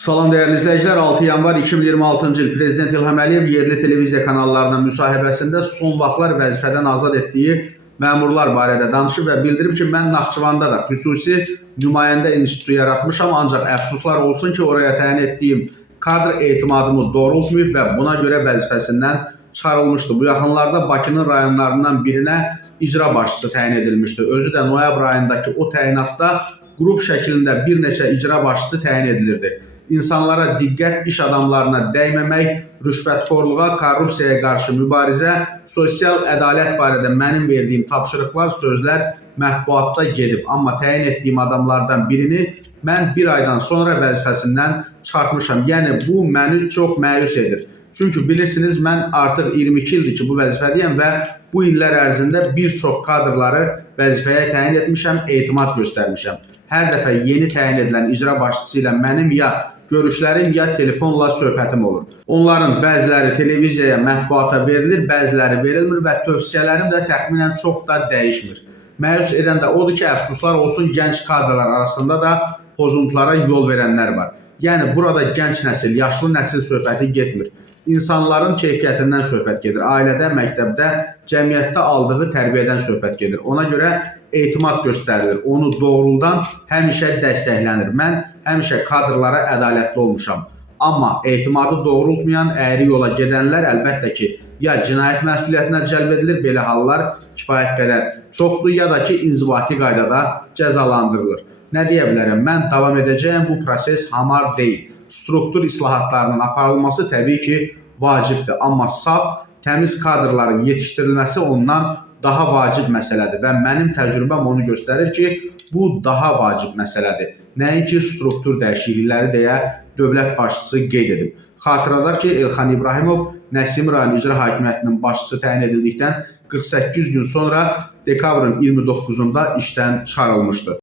Salam değerli izləyicilər, 6 yanvar 2026-cı il Prezident İlham Əliyev yerli televiziya kanallarına müsahibəsində son vaxtlar vəzifədən azad etdiyi məmurlar barədə danışıb və bildirib ki, mən Naxçıvanda da xüsusi nümayəndə institutu yaratmışam, ancaq əfsuslar olsun ki, oraya təyin etdiyim kadr etimadımı doğrultmayıb və buna görə vəzifəsindən çıxarılmışdı. Bu yaxınlarda Bakının rayonlarından birinə icra başçısı təyin edilmişdi. Özü də noyabr ayındakı o təyinatda qrup şəklində bir neçə icra başçısı təyin edilirdi. İnsanlara diqqət, iş adamlarına dəyməmək, rüşvətxorluğa, korrupsiyaya qarşı mübarizə, sosial ədalət barədə mənim verdiyim tapşırıqlar, sözlər mətbuatda gedib. Amma təyin etdiyim adamlardan birini mən bir aydan sonra vəzifəsindən çıxartmışam. Yəni bu məni çox məyus edir. Çünki bilirsiniz, mən artıq 22 ildir ki, bu vəzifədəyəm və bu illər ərzində bir çox kadrları vəzifəyə təyin etmişəm, etimad göstərmişəm. Hər dəfə yeni təyin edilən icra başçısı ilə mənim ya görüşlərim, ya telefonla söhbətim olur. Onların bəziləri televiziyaya, mətbuata verilir, bəziləri verilmir və tövsiyələrim də təxminən çox da dəyişmir. Məyus edən də odur ki, əfsuslar olsun, gənc kadrlar arasında da pozuntulara yol verənlər var. Yəni burada gənc nəsil, yaşlı nəsil söhbəti getmir. İnsanların keyfiyyətindən söhbət gedir. Ailədə, məktəbdə, cəmiyyətdə aldığı tərbiyədən söhbət gedir. Ona görə etimad göstərilir. Onu doğruldan həmişə dəstəklənir. Mən həmişə kadrlara ədalətli olmuşam. Amma etimadı doğrultmayan, əyri yola gedənlər əlbəttə ki, ya cinayət məsuliyyətinə cəlb edilir, belə hallar kifayət qədər çoxdur, ya da ki, inzibati qaydada cəzalandırılır. Nə deyə bilərəm? Mən davam edəcəyəm, bu proses hamar deyil. Struktur islahatlarının aparılması təbii ki, vacibdir. Amma saf, təmiz kadrların yetişdirilməsi ondan daha vacib məsələdir və mənim təcrübəm onu göstərir ki, bu daha vacib məsələdir. Nəinki struktur dəyişiklikləri deyə dövlət başçısı qeyd edib. Xatırladaq ki, Elxan İbrahimov Nəsimi rayon icra hakimiyyətinin başçısı təyin edildikdən 48 gün sonra dekabrın 29-da işdən çıxarılmışdı.